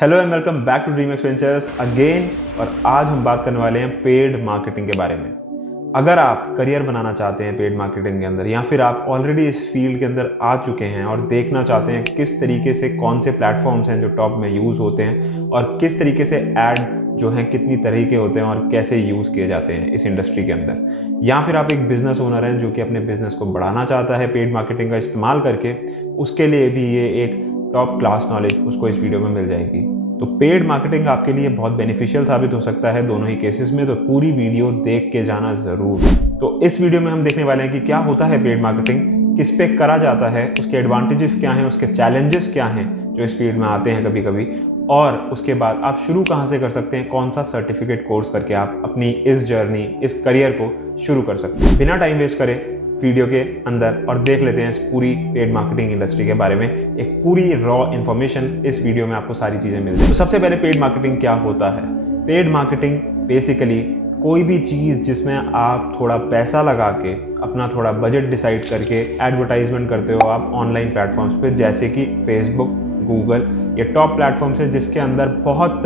Hello and welcome back to dream एक्सपेंचर्स again. और आज हम बात करने वाले हैं पेड मार्केटिंग के बारे में। अगर आप करियर बनाना चाहते हैं पेड मार्केटिंग के अंदर, या फिर आप ऑलरेडी इस फील्ड के अंदर आ चुके हैं और देखना चाहते हैं किस तरीके से कौन से प्लेटफॉर्म्स हैं जो टॉप में यूज़ होते हैं और किस तरीके से ऐड जो हैं कितनी तरीके होते हैं और कैसे यूज़ किए जाते हैं इस इंडस्ट्री के अंदर, या फिर आप एक बिज़नेस ओनर हैं जो कि अपने बिजनेस को बढ़ाना चाहता है पेड मार्केटिंग का इस्तेमाल करके, उसके लिए भी ये एक टॉप क्लास नॉलेज उसको इस वीडियो में मिल जाएगी। तो पेड मार्केटिंग आपके लिए बहुत बेनिफिशियल साबित हो सकता है दोनों ही केसेस में, तो पूरी वीडियो देख के जाना ज़रूर। तो इस वीडियो में हम देखने वाले हैं कि क्या होता है पेड मार्केटिंग, किस पे करा जाता है, उसके एडवांटेजेस क्या हैं, उसके चैलेंजेस क्या हैं जो इस फील्ड में आते हैं कभी कभी, और उसके बाद आप शुरू कहाँ से कर सकते हैं, कौन सा सर्टिफिकेट कोर्स करके आप अपनी इस जर्नी, इस करियर को शुरू कर सकते हैं। बिना टाइम वेस्ट करे वीडियो के अंदर और देख लेते हैं इस पूरी पेड मार्केटिंग इंडस्ट्री के बारे में। एक पूरी रॉ इन्फॉर्मेशन इस वीडियो में आपको सारी चीज़ें मिल जाएगी। तो सबसे पहले पेड मार्केटिंग क्या होता है। पेड मार्केटिंग बेसिकली कोई भी चीज़ जिसमें आप थोड़ा पैसा लगा के अपना थोड़ा बजट डिसाइड करके एडवर्टाइजमेंट करते हो आप ऑनलाइन प्लेटफॉर्म्स पे, जैसे कि फेसबुक, गूगल, ये टॉप प्लेटफॉर्म्स है जिसके अंदर बहुत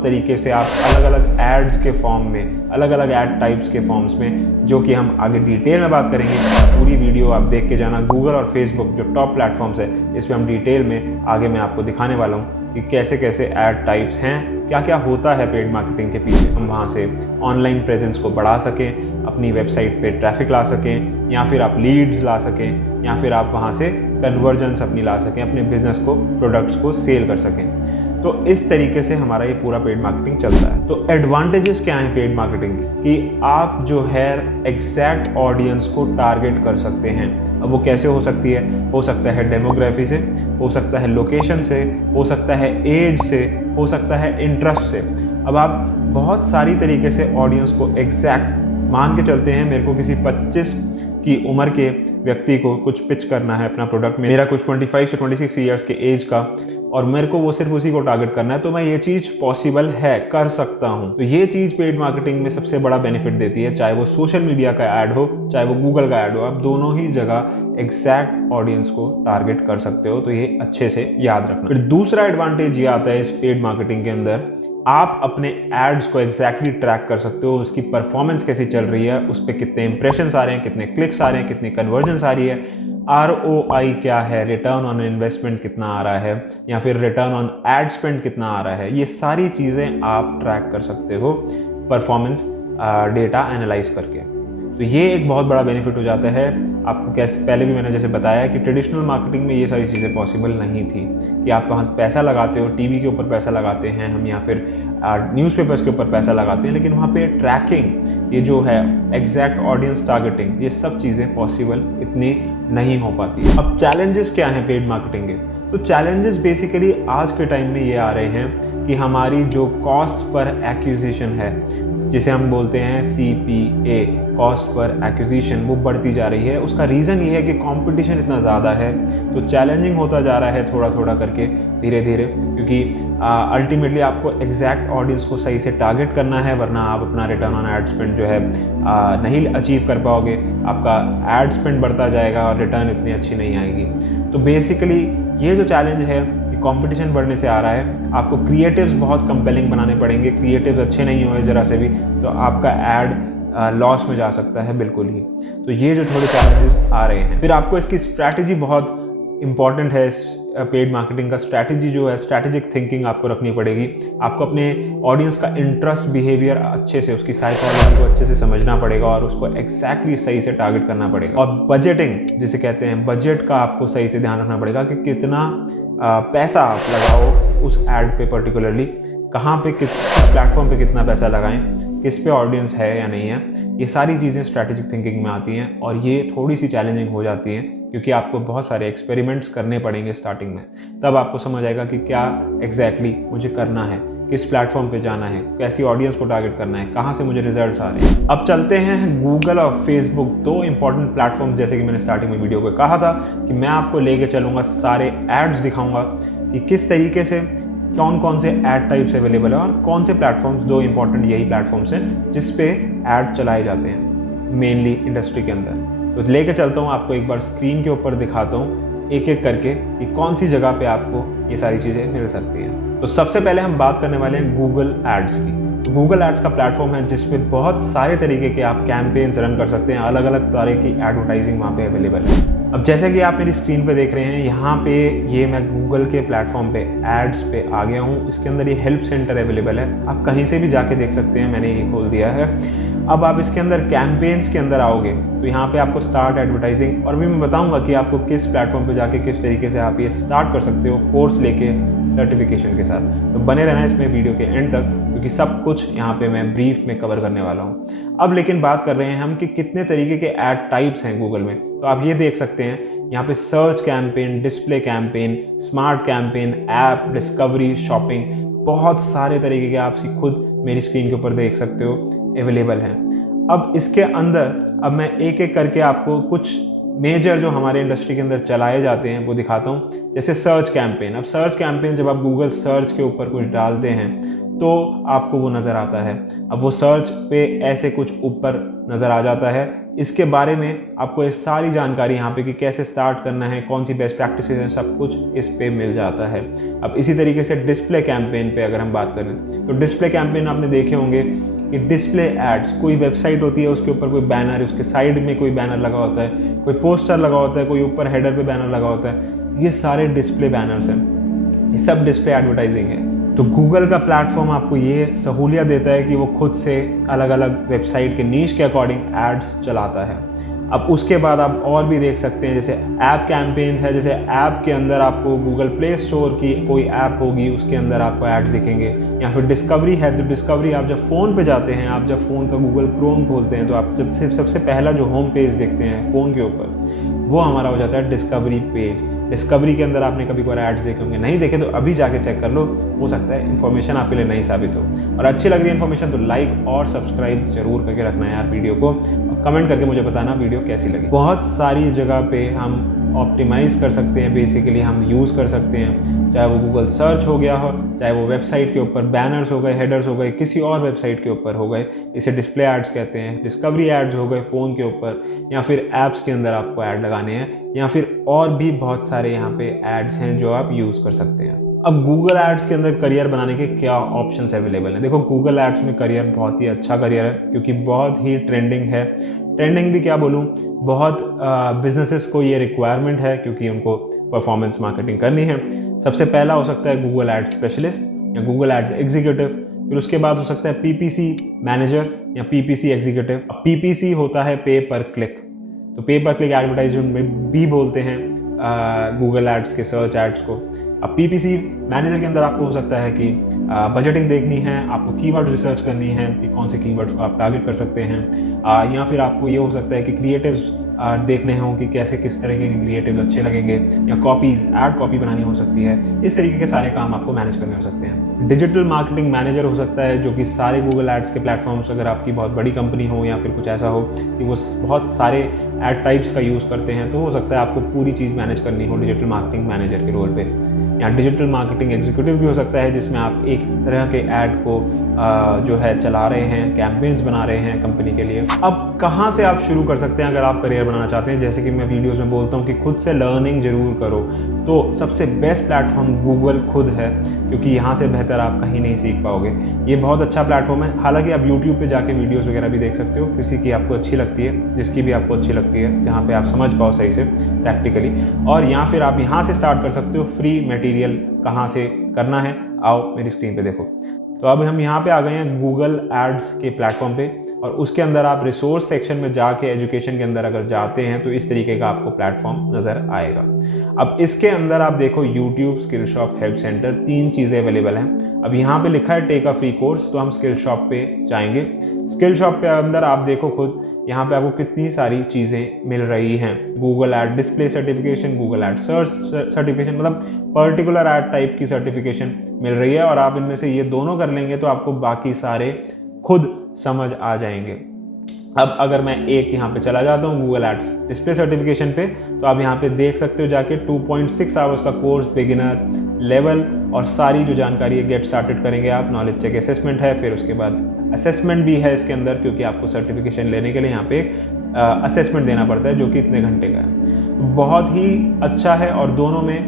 तरीके से आप अलग अलग एड्स के फॉर्म में, अलग अलग एड टाइप्स के फॉर्म्स में, जो कि हम आगे डिटेल में बात करेंगे। पूरी वीडियो आप देख के जाना। गूगल और फेसबुक जो टॉप प्लेटफॉर्म्स है, इस पर हम डिटेल में आगे मैं आपको दिखाने वाला हूँ कि कैसे कैसे ऐड टाइप्स हैं, क्या क्या होता है पेड मार्केटिंग के पीछे। हम वहाँ से ऑनलाइन प्रेजेंस को बढ़ा सकें, अपनी वेबसाइट पे ट्रैफिक ला सकें, या फिर आप लीड्स ला सकें, या फिर आप वहाँ से कन्वर्जन्स अपनी ला सकें, अपने बिजनेस को, प्रोडक्ट्स को सेल कर सकें। तो इस तरीके से हमारा ये पूरा पेड मार्केटिंग चलता है। तो एडवांटेजेस क्या हैं पेड मार्केटिंग के, कि आप जो है एग्जैक्ट ऑडियंस को टारगेट कर सकते हैं। अब वो कैसे हो सकती है? हो सकता है डेमोग्राफी से, हो सकता है लोकेशन से, हो सकता है एज से, हो सकता है इंटरेस्ट से। अब आप बहुत सारी तरीके से ऑडियंस को एग्जैक्ट मान के चलते हैं। मेरे को किसी 25 की उम्र के व्यक्ति को कुछ पिच करना है अपना प्रोडक्ट में, मेरा कुछ 25 से 26 ईयर्स के एज का, और मेरे को वो सिर्फ उसी को टारगेट करना है, तो मैं ये चीज़ पॉसिबल है, कर सकता हूँ। तो ये चीज़ पेड मार्केटिंग में सबसे बड़ा बेनिफिट देती है, चाहे वो सोशल मीडिया का ऐड हो, चाहे वो गूगल का ऐड हो, आप दोनों ही जगह एग्जैक्ट ऑडियंस को टारगेट कर सकते हो। तो ये अच्छे से याद रखना। फिर दूसरा एडवांटेज ये आता है इस पेड मार्केटिंग के अंदर, आप अपने एड्स को एग्जैक्टली ट्रैक कर सकते हो, उसकी परफॉर्मेंस कैसी चल रही है, उस पर कितने इंप्रेशंस आ रहे हैं, कितने क्लिक्स आ रहे हैं, कितनी कन्वर्जन्स आ रही है, ROI क्या है, रिटर्न ऑन इन्वेस्टमेंट कितना आ रहा है, या फिर रिटर्न ऑन एड स्पेंड कितना आ रहा है। ये सारी चीज़ें आप ट्रैक कर सकते हो परफॉर्मेंस डेटा एनालाइज करके। तो ये एक बहुत बड़ा बेनिफिट हो जाता है आपको। कैसे, पहले भी मैंने जैसे बताया कि ट्रेडिशनल मार्केटिंग में ये सारी चीज़ें पॉसिबल नहीं थी, कि आप वहाँ पैसा लगाते हो, टीवी के ऊपर पैसा लगाते हैं हम, या फिर न्यूज़पेपर्स के ऊपर पैसा लगाते हैं, लेकिन वहाँ पे ट्रैकिंग, ये जो है एग्जैक्ट ऑडियंस टारगेटिंग, ये सब चीज़ें पॉसिबल इतनी नहीं हो पाती। अब चैलेंजेस क्या हैं पेड मार्केटिंग के? तो चैलेंजेस बेसिकली आज के टाइम में ये आ रहे हैं कि हमारी जो कॉस्ट पर एक्विजिशन है, जिसे हम बोलते हैं CPA, कॉस्ट पर एक्विजिशन, वो बढ़ती जा रही है। उसका रीज़न ये है कि कंपटीशन इतना ज़्यादा है, तो चैलेंजिंग होता जा रहा है थोड़ा थोड़ा करके, धीरे धीरे, क्योंकि अल्टीमेटली आपको एग्जैक्ट ऑडियंस को सही से टारगेट करना है, वरना आप अपना रिटर्न ऑन एड स्पेंड जो है नहीं अचीव कर पाओगे। आपका एड स्पेंड बढ़ता जाएगा और रिटर्न इतनी अच्छी नहीं आएगी। तो बेसिकली ये जो चैलेंज है, कंपटीशन बढ़ने से आ रहा है। आपको क्रिएटिव्स बहुत कंपेलिंग बनाने पड़ेंगे। क्रिएटिव्स अच्छे नहीं हुए जरा से भी, तो आपका ऐड लॉस में जा सकता है बिल्कुल ही। तो ये जो थोड़े चैलेंजेस आ रहे हैं। फिर आपको इसकी स्ट्रैटेजी बहुत इंपॉर्टेंट है। पेड मार्केटिंग का स्ट्रैटेजी जो है, स्ट्रैटेजिक थिंकिंग आपको रखनी पड़ेगी। आपको अपने ऑडियंस का इंटरेस्ट, बिहेवियर अच्छे से, उसकी साइकोलॉजी को अच्छे से समझना पड़ेगा और उसको एग्जैक्टली सही से टारगेट करना पड़ेगा। और बजटिंग जिसे कहते हैं, बजट का आपको सही से ध्यान रखना पड़ेगा कि कितना पैसा आप लगाओ उस ऐड पे, पर्टिकुलरली कहाँ पे, किस प्लेटफॉर्म पे कितना पैसा लगाएं, किस पे ऑडियंस है या नहीं है। ये सारी चीज़ें स्ट्रैटेजिक थिंकिंग में आती हैं, और ये थोड़ी सी चैलेंजिंग हो जाती हैं, क्योंकि आपको बहुत सारे एक्सपेरिमेंट्स करने पड़ेंगे स्टार्टिंग में। तब आपको समझ आएगा कि क्या एग्जैक्टली मुझे करना है, किस प्लेटफॉर्म पे जाना है, कैसी ऑडियंस को टारगेट करना है, कहाँ से मुझे रिजल्ट्स आ रहे हैं। अब चलते हैं गूगल और फेसबुक, दो इंपॉर्टेंट प्लेटफॉर्म, जैसे कि मैंने स्टार्टिंग में वीडियो को कहा था कि मैं आपको लेके चलूँगा, सारे एड्स दिखाऊंगा कि किस तरीके से, कौन कौन से ऐड टाइप्स अवेलेबल है और कौन से प्लेटफॉर्म्स, दो इंपॉर्टेंट यही प्लेटफॉर्म्स हैं जिस पे ऐड चलाए जाते हैं मेनली इंडस्ट्री के अंदर। तो लेके चलता हूँ आपको, एक बार स्क्रीन के ऊपर दिखाता हूँ एक एक करके कि कौन सी जगह पे आपको ये सारी चीज़ें मिल सकती हैं। तो सबसे पहले हम बात करने वाले हैं गूगल एड्स की। गूगल एड्स का प्लेटफॉर्म है जिस पे बहुत सारे तरीके के आप कैंपेन्स रन कर सकते हैं, अलग अलग तरह की एडवर्टाइजिंग वहाँ पे अवेलेबल है। अब जैसे कि आप मेरी स्क्रीन पे देख रहे हैं, यहाँ पे ये मैं गूगल के प्लेटफॉर्म पे एड्स पे आ गया हूँ। इसके अंदर ये हेल्प सेंटर अवेलेबल है, आप कहीं से भी जाके देख सकते हैं, मैंने ये खोल दिया है। अब आप इसके अंदर कैंपेन्स के अंदर आओगे तो यहाँ पे आपको स्टार्ट एडवर्टाइजिंग, और भी मैं बताऊंगा कि आपको किस प्लेटफॉर्म पे जाके किस तरीके से आप ये स्टार्ट कर सकते हो कोर्स लेके सर्टिफिकेशन के साथ। तो बने रहना इसमें वीडियो के एंड तक, क्योंकि सब कुछ यहाँ पे मैं ब्रीफ में कवर करने वाला हूँ। अब लेकिन बात कर रहे हैं हम कि कितने तरीके के ऐड टाइप्स हैं गूगल में। तो आप ये देख सकते हैं यहाँ पे search campaign, display campaign, smart campaign, app, discovery, shopping, बहुत सारे तरीके के आप खुद मेरी स्क्रीन के ऊपर देख सकते हो अवेलेबल हैं। अब इसके अंदर अब मैं एक एक करके आपको कुछ मेजर जो हमारे इंडस्ट्री के अंदर चलाए जाते हैं वो दिखाता हूँ। जैसे सर्च कैंपेन। अब सर्च कैंपेन जब आप गूगल सर्च के ऊपर कुछ डालते हैं तो आपको वो नज़र आता है। अब वो सर्च पे ऐसे कुछ ऊपर नज़र आ जाता है। इसके बारे में आपको ये सारी जानकारी यहाँ पे कि कैसे स्टार्ट करना है, कौन सी बेस्ट प्रैक्टिसेस हैं, सब कुछ इस पे मिल जाता है। अब इसी तरीके से डिस्प्ले कैंपेन पे अगर हम बात करें तो डिस्प्ले कैंपेन आपने देखे होंगे कि डिस्प्ले एड्स, कोई वेबसाइट होती है उसके ऊपर कोई बैनर है, उसके साइड में कोई बैनर लगा होता है, कोई पोस्टर लगा होता है, कोई ऊपर हेडर पे बैनर लगा होता है, ये सारे डिस्प्ले बैनर्स हैं, ये सब डिस्प्ले एडवर्टाइजिंग है। तो गूगल का प्लेटफॉर्म आपको ये सहूलियत देता है कि वो खुद से अलग अलग वेबसाइट के नीश के अकॉर्डिंग एड्स चलाता है। अब उसके बाद आप और भी देख सकते हैं, जैसे ऐप कैंपेन्स है। जैसे ऐप के अंदर आपको गूगल प्ले स्टोर की कोई ऐप होगी, उसके अंदर आपको एड्स दिखेंगे। या फिर डिस्कवरी है, तो डिस्कवरी आप जब फ़ोन पे जाते हैं, आप जब फ़ोन का गूगल क्रोम खोलते हैं तो आप जब सबसे पहला जो होम पेज देखते हैं फ़ोन के ऊपर, वो हमारा हो जाता है डिस्कवरी पेज। डिस्कवरी के अंदर आपने कभी कोई एड्स देखे होंगे, नहीं देखे तो अभी जाके चेक कर लो, हो सकता है इन्फॉर्मेशन आपके लिए नई साबित हो। और अच्छी लग रही है इन्फॉर्मेशन तो लाइक और सब्सक्राइब जरूर करके रखना है यार वीडियो को, और कमेंट करके मुझे बताना वीडियो कैसी लगी। बहुत सारी जगह पे हम ऑप्टिमाइज़ कर सकते हैं, बेसिकली हम यूज़ कर सकते हैं, चाहे वो गूगल सर्च हो गया हो, चाहे वो वेबसाइट के ऊपर बैनर्स हो गए, हेडर्स हो गए, किसी और वेबसाइट के ऊपर हो गए, इसे डिस्प्ले एड्स कहते हैं। डिस्कवरी एड्स हो गए फ़ोन के ऊपर, या फिर ऐप्स के अंदर आपको ऐड लगाने हैं, या फिर और भी बहुत सारे यहाँ पे एड्स हैं जो आप यूज़ कर सकते हैं। अब गूगल एड्स के अंदर करियर बनाने के क्या ऑप्शंस अवेलेबल हैं? देखो, गूगल एड्स में करियर बहुत ही अच्छा करियर है, क्योंकि बहुत ही ट्रेंडिंग है। ट्रेंडिंग भी क्या बोलूँ, बहुत बिजनेसेस को ये रिक्वायरमेंट है, क्योंकि उनको परफॉर्मेंस मार्केटिंग करनी है। सबसे पहला हो सकता है गूगल एड्स स्पेशलिस्ट या गूगल एड्स एग्जीक्यूटिव। फिर उसके बाद हो सकता है पीपीसी मैनेजर या पीपीसी एग्जीक्यूटिव। अब पीपीसी होता है पे पर क्लिक, तो पे पर क्लिक एडवर्टाइजमेंट में भी बोलते हैं गूगल एड्स के सर्च एड्स को। अब पीपीसी मैनेजर के अंदर आपको हो सकता है कि बजटिंग देखनी है, आपको कीवर्ड रिसर्च करनी है कि कौन से कीवर्ड्स को आप टारगेट कर सकते हैं, या फिर आपको ये हो सकता है कि क्रिएटिव्स देखने हों कि कैसे किस तरीके के क्रिएटिव अच्छे लगेंगे, या कॉपीज, ऐड कॉपी बनानी हो सकती है। इस तरीके के सारे काम आपको मैनेज करने हो सकते हैं। डिजिटल मार्केटिंग मैनेजर हो सकता है, जो कि सारे गूगल एड्स के प्लेटफॉर्म्स, अगर आपकी बहुत बड़ी कंपनी हो या फिर कुछ ऐसा हो कि वो बहुत सारे एड टाइप्स का यूज़ करते हैं, तो हो सकता है आपको पूरी चीज़ मैनेज करनी हो डिजिटल मार्केटिंग मैनेजर के रोल पे। या डिजिटल मार्केटिंग एग्जीक्यूटिव भी हो सकता है, जिसमें आप एक तरह के ऐड को जो है चला रहे हैं, कैंपेन्स बना रहे हैं कंपनी के लिए। अब कहाँ से आप शुरू कर सकते हैं अगर आप करियर बनाना चाहते हैं? जैसे कि मैं वीडियोस में बोलता हूँ कि खुद से लर्निंग जरूर करो, तो सबसे बेस्ट प्लेटफॉर्म गूगल खुद है, क्योंकि यहाँ से बेहतर आप कहीं नहीं सीख पाओगे। ये बहुत अच्छा प्लेटफॉर्म है। हालांकि आप यूट्यूब पे जाके वीडियोस वगैरह भी देख सकते हो, किसी की आपको अच्छी लगती है, जिसकी भी आपको अच्छी लगती है, जहाँ पे आप समझ पाओ सही से प्रैक्टिकली। और या फिर आप यहाँ से स्टार्ट कर सकते हो। फ्री मटेरियल कहाँ से करना है, आओ मेरी स्क्रीन पे देखो। तो अब हम यहाँ पे आ गए हैं गूगल एड्स के प्लेटफॉर्म पे, और उसके अंदर आप रिसोर्स सेक्शन में जाके एजुकेशन के अंदर अगर जाते हैं तो इस तरीके का आपको प्लेटफॉर्म नज़र आएगा। अब इसके अंदर आप देखो YouTube, skill shop, help centre, 3 चीज़ें अवेलेबल हैं। अब यहाँ पे लिखा है टेक अ फ्री कोर्स, तो हम स्किल शॉप पे जाएंगे। स्किल शॉप पे अंदर आप देखो खुद, यहाँ पे आपको कितनी सारी चीज़ें मिल रही हैं। Google ad display certification, Google ad search certification, मतलब पर्टिकुलर एड टाइप की सर्टिफिकेशन मिल रही है। और आप इनमें से ये दोनों कर लेंगे तो आपको बाकी सारे खुद समझ आ जाएंगे। अब अगर मैं एक यहाँ पे चला जाता हूँ गूगल एड्स डिस्प्ले सर्टिफिकेशन पे, तो आप यहाँ पे देख सकते हो जाके 2.6 आवर्स का कोर्स, बिगिनर लेवल, और सारी जो जानकारी है गेट स्टार्टेड करेंगे आप। नॉलेज चेक असेसमेंट है, फिर उसके बाद असेसमेंट भी है इसके अंदर, क्योंकि आपको सर्टिफिकेशन लेने के लिए यहाँ पे असेसमेंट देना पड़ता है जो कि इतने घंटे का है। बहुत ही अच्छा है। और दोनों में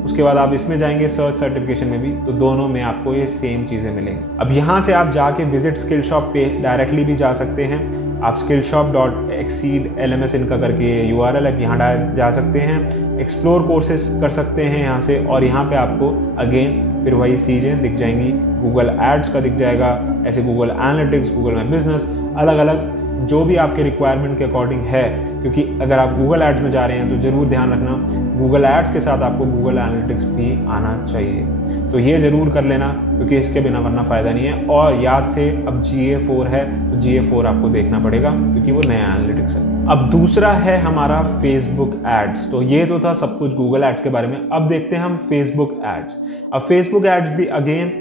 उसके बाद आप इसमें जाएंगे सर्च सर्टिफिकेशन में भी, तो दोनों में आपको ये सेम चीज़ें मिलेंगी। अब यहाँ से आप जाके विजिट स्किल शॉप पे डायरेक्टली भी जा सकते हैं। आप skillshop.exceed-lms इनका करके URL है, यहाँ जा सकते हैं, एक्सप्लोर कोर्सेज कर सकते हैं यहाँ से। और यहाँ पे आपको अगेन फिर वही चीज़ें दिख जाएंगी, गूगल एड्स का दिख जाएगा, ऐसे Google analytics, Google my business, अलग अलग जो भी आपके रिक्वायरमेंट के अकॉर्डिंग है। क्योंकि अगर आप गूगल एड्स में जा रहे हैं तो ज़रूर ध्यान रखना गूगल एड्स के साथ आपको गूगल एनालिटिक्स भी आना चाहिए। तो ये ज़रूर कर लेना, क्योंकि इसके बिना वरना फ़ायदा नहीं है। और याद से अब GA4 है तो GA4 आपको देखना पड़ेगा, क्योंकि वो नया एनालिटिक्स है। अब दूसरा है हमारा फेसबुक एड्स। तो ये तो था सब कुछ गूगल एड्स के बारे में। अब देखते हैं हम फेसबुक एड्स। अब फेसबुक एड्स भी अगेन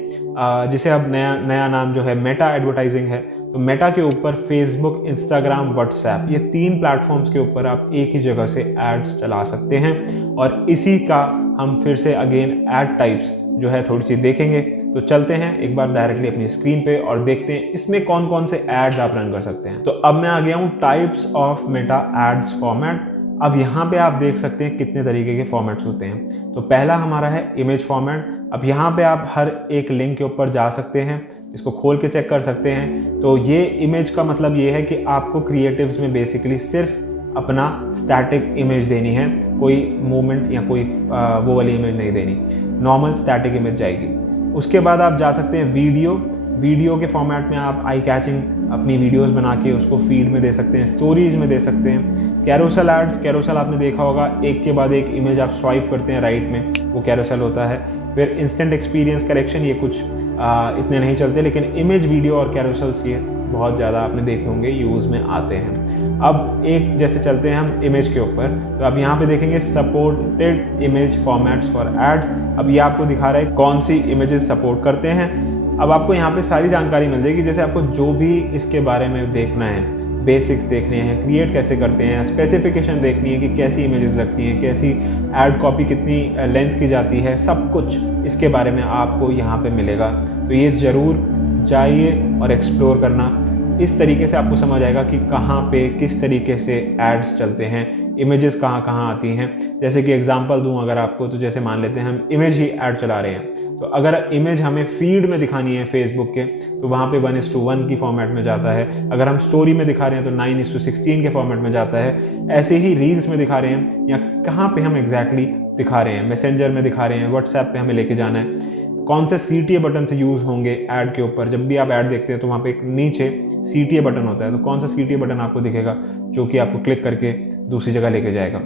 जिसे अब नया नाम जो है मेटा एडवर्टाइजिंग है। तो मेटा के ऊपर फेसबुक, इंस्टाग्राम, व्हाट्सएप, ये 3 प्लेटफॉर्म्स के ऊपर आप एक ही जगह से एड्स चला सकते हैं। और इसी का हम फिर से अगेन एड टाइप्स जो है थोड़ी सी देखेंगे। तो चलते हैं एक बार डायरेक्टली अपनी स्क्रीन पे और देखते हैं इसमें कौन कौन से एड्स आप रन कर सकते हैं। तो अब मैं आ गया हूँ types of meta ads format. अब यहाँ पे आप देख सकते हैं कितने तरीके के फॉर्मेट्स होते हैं। तो पहला हमारा है इमेज फॉर्मेट। अब यहाँ पे आप हर एक लिंक के ऊपर जा सकते हैं, इसको खोल के चेक कर सकते हैं। तो ये इमेज का मतलब ये है कि आपको क्रिएटिव्स में बेसिकली सिर्फ अपना स्टैटिक इमेज देनी है, कोई मूवमेंट या कोई वो वाली इमेज नहीं देनी, नॉर्मल स्टैटिक इमेज जाएगी। उसके बाद आप जा सकते हैं वीडियो के फॉर्मेट में आप आई कैचिंग अपनी वीडियोस बना के उसको फीड में दे सकते हैं, स्टोरीज में दे सकते हैं। कैरोसेल एड्स, कैरोसेल आपने देखा होगा, एक के बाद एक इमेज आप स्वाइप करते हैं राइट में, वो कैरोसेल होता है। फिर इंस्टेंट एक्सपीरियंस करेक्शन, ये कुछ इतने नहीं चलते, लेकिन इमेज, वीडियो और कैरोसेल्स ये बहुत ज़्यादा आपने देखे होंगे यूज़ में आते हैं। अब एक जैसे चलते हैं हम इमेज के ऊपर। तो आप यहाँ पे देखेंगे supported image formats for ads. अब ये आपको दिखा रहा है कौन सी इमेजेस सपोर्ट करते हैं। अब आपको यहाँ पे सारी जानकारी मिल जाएगी, जैसे आपको जो भी इसके बारे में देखना है, बेसिक्स देखने हैं, क्रिएट कैसे करते हैं, स्पेसिफिकेशन देखनी है कि कैसी इमेजेस लगती हैं, कैसी ऐड कॉपी कितनी लेंथ की जाती है, सब कुछ इसके बारे में आपको यहाँ पे मिलेगा। तो ये ज़रूर जाइए और एक्सप्लोर करना। इस तरीके से आपको समझ आएगा कि कहाँ पे किस तरीके से एड्स चलते हैं, इमेजेस कहाँ कहाँ आती हैं। जैसे कि एग्जांपल दूं अगर आपको, तो जैसे मान लेते हैं हम इमेज ही ऐड चला रहे हैं। तो अगर इमेज हमें फीड में दिखानी है फेसबुक के, तो वहाँ पे 1:1 की फॉर्मेट में जाता है। अगर हम स्टोरी में दिखा रहे हैं तो 9:16 के फॉर्मेट में जाता है। ऐसे ही रील्स में दिखा रहे हैं या कहाँ पे हम एग्जैक्टली दिखा रहे हैं, मैसेंजर में दिखा रहे हैं, व्हाट्सएप पे हमें लेके जाना है, कौन से CTA बटन से यूज़ होंगे ऐड के ऊपर। जब भी आप ऐड देखते हैं तो वहाँ पे एक नीचे CTA बटन होता है, तो कौन सा CTA बटन आपको दिखेगा जो कि आपको क्लिक करके दूसरी जगह लेके जाएगा।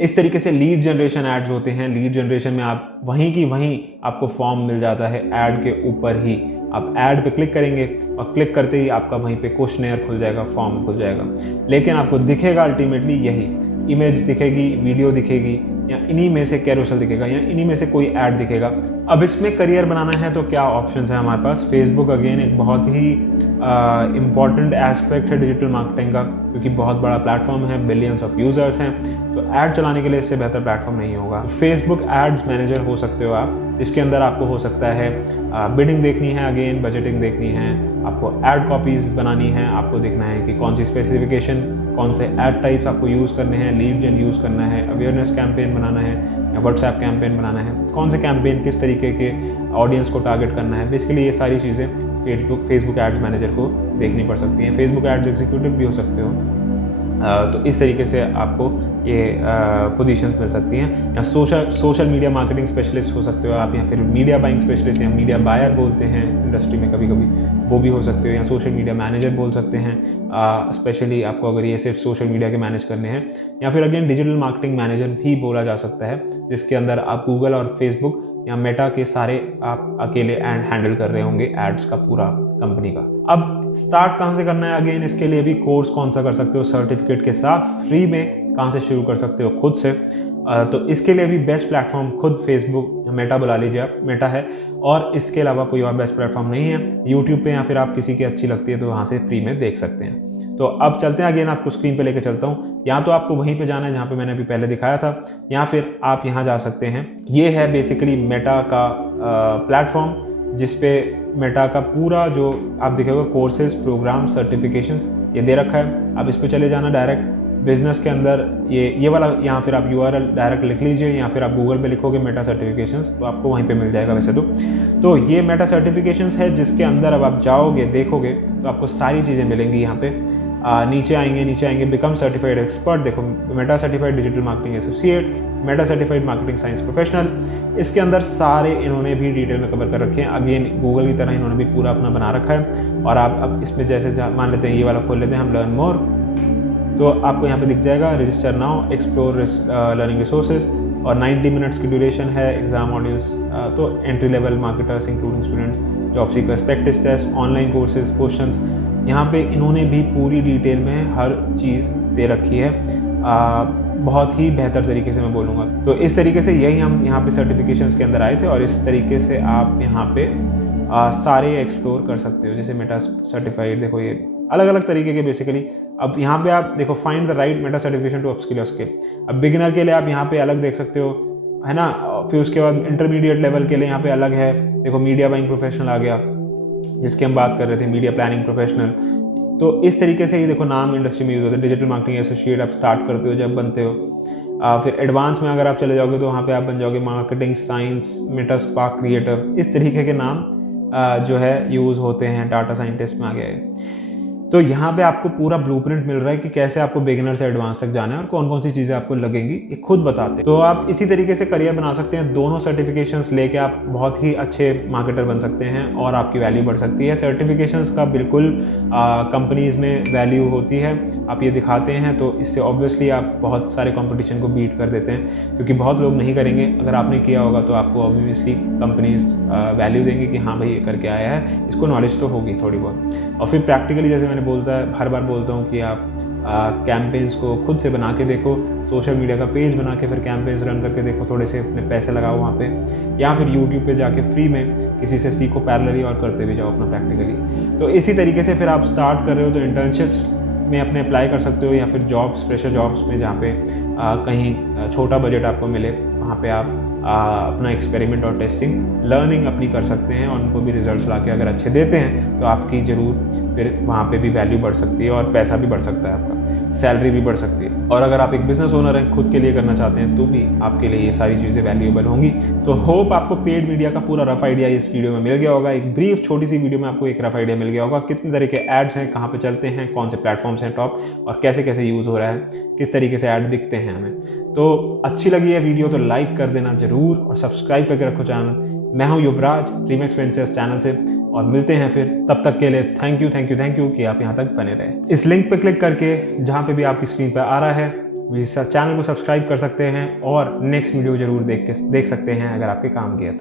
इस तरीके से लीड जनरेशन एड्स होते हैं। लीड जनरेशन में आप वहीं की वहीं आपको फॉर्म मिल जाता है ऐड के ऊपर ही। आप ऐड पे क्लिक करेंगे और क्लिक करते ही आपका वहीं पे क्वेश्चनेयर खुल जाएगा, फॉर्म खुल जाएगा। लेकिन आपको दिखेगा अल्टीमेटली यही, इमेज दिखेगी, वीडियो दिखेगी, या इन्हीं में से कैरोसेल दिखेगा, या इन्हीं में से कोई ऐड दिखेगा। अब इसमें करियर बनाना है तो क्या ऑप्शंस है हमारे पास। फेसबुक अगेन एक बहुत ही इम्पॉर्टेंट एस्पेक्ट है डिजिटल मार्केटिंग का, क्योंकि बहुत बड़ा प्लेटफॉर्म है, बिलियंस ऑफ यूजर्स हैं। तो ऐड चलाने के लिए इससे बेहतर प्लेटफॉर्म नहीं होगा। फेसबुक एड्स मैनेजर हो सकते हो आप, इसके अंदर आपको हो सकता है बिडिंग देखनी है, अगेन बजटिंग देखनी है, आपको ऐड कॉपीज़ बनानी है, आपको देखना है कि कौन सी स्पेसिफिकेशन, कौन से ऐड टाइप्स आपको यूज़ करने हैं, लीड जेन यूज़ करना है, अवेयरनेस कैंपेन बनाना है या व्हाट्सएप कैंपेन बनाना है, कौन से कैंपेन किस तरीके के ऑडियंस को टारगेट करना है। बेसिकली ये सारी चीज़ें फेसबुक एड्स मैनेजर को देखनी पड़ सकती हैं। फेसबुक एड्स एग्जीक्यूटिव भी हो सकते हो। तो इस तरीके से आपको ये पोजीशंस मिल सकती हैं। या सोशल मीडिया मार्केटिंग स्पेशलिस्ट हो सकते हो आप, या फिर मीडिया बाइंग स्पेशलिस्ट या मीडिया बायर बोलते हैं इंडस्ट्री में कभी कभी, वो भी हो सकते हो। या सोशल मीडिया मैनेजर बोल सकते हैं, स्पेशली आपको अगर ये सिर्फ सोशल मीडिया के मैनेज करने हैं। या फिर अगेन डिजिटल मार्केटिंग मैनेजर भी बोला जा सकता है, जिसके अंदर आप गूगल और फेसबुक या मेटा के सारे आप अकेले हैंडल कर रहे होंगे एड्स का पूरा कंपनी का। अब स्टार्ट कहाँ से करना है, अगेन इसके लिए भी कोर्स कौन सा कर सकते हो सर्टिफिकेट के साथ, फ्री में कहाँ से शुरू कर सकते हो खुद से। तो इसके लिए भी बेस्ट प्लेटफॉर्म खुद फेसबुक, मेटा बुला लीजिए आप, मेटा है। और इसके अलावा कोई और बेस्ट प्लेटफॉर्म नहीं है। यूट्यूब पे या फिर आप किसी की अच्छी लगती है तो वहाँ से फ्री में देख सकते हैं। तो अब चलते हैं, अगेन आपको स्क्रीन पे लेके चलता हूँ। या तो आपको वहीं पे जाना है जहाँ पे मैंने अभी पहले दिखाया था, या फिर आप यहाँ जा सकते हैं। ये है बेसिकली मेटा का प्लेटफॉर्म। जिस पे मेटा का पूरा जो आप देखोगे कोर्सेज, प्रोग्राम, सर्टिफिकेशंस ये दे रखा है। आप इस पे चले जाना डायरेक्ट बिजनेस के अंदर, ये वाला यहाँ फिर आप URL डायरेक्ट लिख लीजिए, या फिर आप गूगल पे लिखोगे मेटा सर्टिफिकेशंस तो आपको वहीं पे मिल जाएगा वैसे तो ये मेटा सर्टिफिकेशंस है, जिसके अंदर अब आप जाओगे देखोगे तो आपको सारी चीज़ें मिलेंगी यहाँ पे। नीचे आएंगे बिकम सर्टिफाइड एक्सपर्ट, देखो Meta certified digital marketing associate, Meta certified marketing science professional. इसके अंदर सारे इन्होंने भी डिटेल में कवर कर रखे हैं। अगेन गूगल की तरह इन्होंने भी पूरा अपना बना रखा है। और आप अब इसमें जैसे मान लेते हैं ये वाला खोल लेते हैं हम, लर्न मोर, तो आपको यहाँ पे दिख जाएगा register now, explore learning resources, और 90 मिनट्स की ड्यूरेशन है। एग्जाम मॉड्यूल्स, तो entry level marketers including students, job seekers, practice test, online courses, questions, यहाँ पे इन्होंने भी पूरी डिटेल में हर चीज़ दे रखी है। बहुत ही बेहतर तरीके से मैं बोलूँगा। तो इस तरीके से यही हम यहाँ पे सर्टिफिकेशंस के अंदर आए थे, और इस तरीके से आप यहाँ पे सारे एक्सप्लोर कर सकते हो। जैसे मेटा सर्टिफाइड, देखो ये अलग अलग तरीके के बेसिकली। अब यहाँ पे आप देखो find the right meta certification to upskill your skill. अब बिगिनर के लिए आप यहाँ पे अलग देख सकते हो, है ना। फिर उसके बाद इंटरमीडिएट लेवल के लिए यहाँ पे अलग है। देखो मीडिया बाइंग प्रोफेशनल आ गया, जिसकी हम बात कर रहे थे, मीडिया प्लानिंग प्रोफेशनल। तो इस तरीके से ही देखो नाम इंडस्ट्री में यूज होता है। डिजिटल मार्केटिंग एसोसिएट आप स्टार्ट करते हो जब बनते हो। फिर एडवांस में अगर आप चले जाओगे तो वहाँ पे आप बन जाओगे marketing science, Meta spark creator. इस तरीके के नाम जो है यूज़ होते हैं। डाटा साइंटिस्ट में आ गया है। तो यहाँ पे आपको पूरा ब्लूप्रिंट मिल रहा है कि कैसे आपको बिगिनर से एडवांस तक जाना है और कौन कौन सी चीज़ें आपको लगेंगी, ये खुद बताते हैं। तो आप इसी तरीके से करियर बना सकते हैं। दोनों सर्टिफिकेशंस लेके आप बहुत ही अच्छे मार्केटर बन सकते हैं और आपकी वैल्यू बढ़ सकती है। सर्टिफिकेशंस का बिल्कुल कंपनीज में वैल्यू होती है। आप ये दिखाते हैं तो इससे ऑब्वियसली आप बहुत सारे कॉम्पिटिशन को बीट कर देते हैं, क्योंकि बहुत लोग नहीं करेंगे। अगर आपने किया होगा तो आपको ऑब्वियसली कंपनीज वैल्यू देंगे कि हाँ भाई ये करके आया है, इसको नॉलेज तो होगी थोड़ी बहुत। और फिर प्रैक्टिकली, जैसे मैंने हर बार बोलता हूँ कि आप कैंपेन्स को खुद से बना के देखो। सोशल मीडिया का पेज बना के फिर कैंपेन्स रन करके देखो, थोड़े से अपने पैसे लगाओ वहाँ पे, या फिर यूट्यूब पे जाके फ्री में किसी से सीखो पैरेलली और करते भी जाओ अपना प्रैक्टिकली। तो इसी तरीके से फिर आप स्टार्ट कर रहे हो तो इंटर्नशिप्स में अपने अप्लाई कर सकते हो, या फिर जॉब्स, फ्रेशर जॉब्स में जहाँ पे कहीं छोटा बजट आपको मिले, वहाँ पे आप अपना एक्सपेरिमेंट और टेस्टिंग लर्निंग अपनी कर सकते हैं। और उनको भी रिजल्ट्स ला के अगर अच्छे देते हैं तो आपकी ज़रूर फिर वहाँ पे भी वैल्यू बढ़ सकती है और पैसा भी बढ़ सकता है, आपका सैलरी भी बढ़ सकती है। और अगर आप एक बिजनेस ओनर हैं, खुद के लिए करना चाहते हैं, तो भी आपके लिए ये सारी चीज़ें वैल्यूएबल होंगी। तो होप आपको पेड मीडिया का पूरा रफ आइडिया इस वीडियो में मिल गया होगा। एक ब्रीफ छोटी सी वीडियो में आपको एक रफ आइडिया मिल गया होगा, कितने तरह के एड्स हैं, कहाँ पे चलते हैं, कौन से प्लेटफॉर्म्स हैं टॉप, और कैसे कैसे यूज़ हो रहा है, किस तरीके से ऐड दिखते हैं हमें। तो अच्छी लगी है वीडियो तो लाइक कर देना जरूर, और सब्सक्राइब करके रखो चैनल। मैं हूं युवराज, रीमेक्स वेंचर्स चैनल से, और मिलते हैं फिर। तब तक के लिए थैंक यू कि आप यहां तक बने रहे। इस लिंक पे क्लिक करके जहां पे भी आपकी स्क्रीन पर आ रहा है, इस चैनल को सब्सक्राइब कर सकते हैं, और नेक्स्ट वीडियो जरूर देख सकते हैं अगर आपके काम किया तो।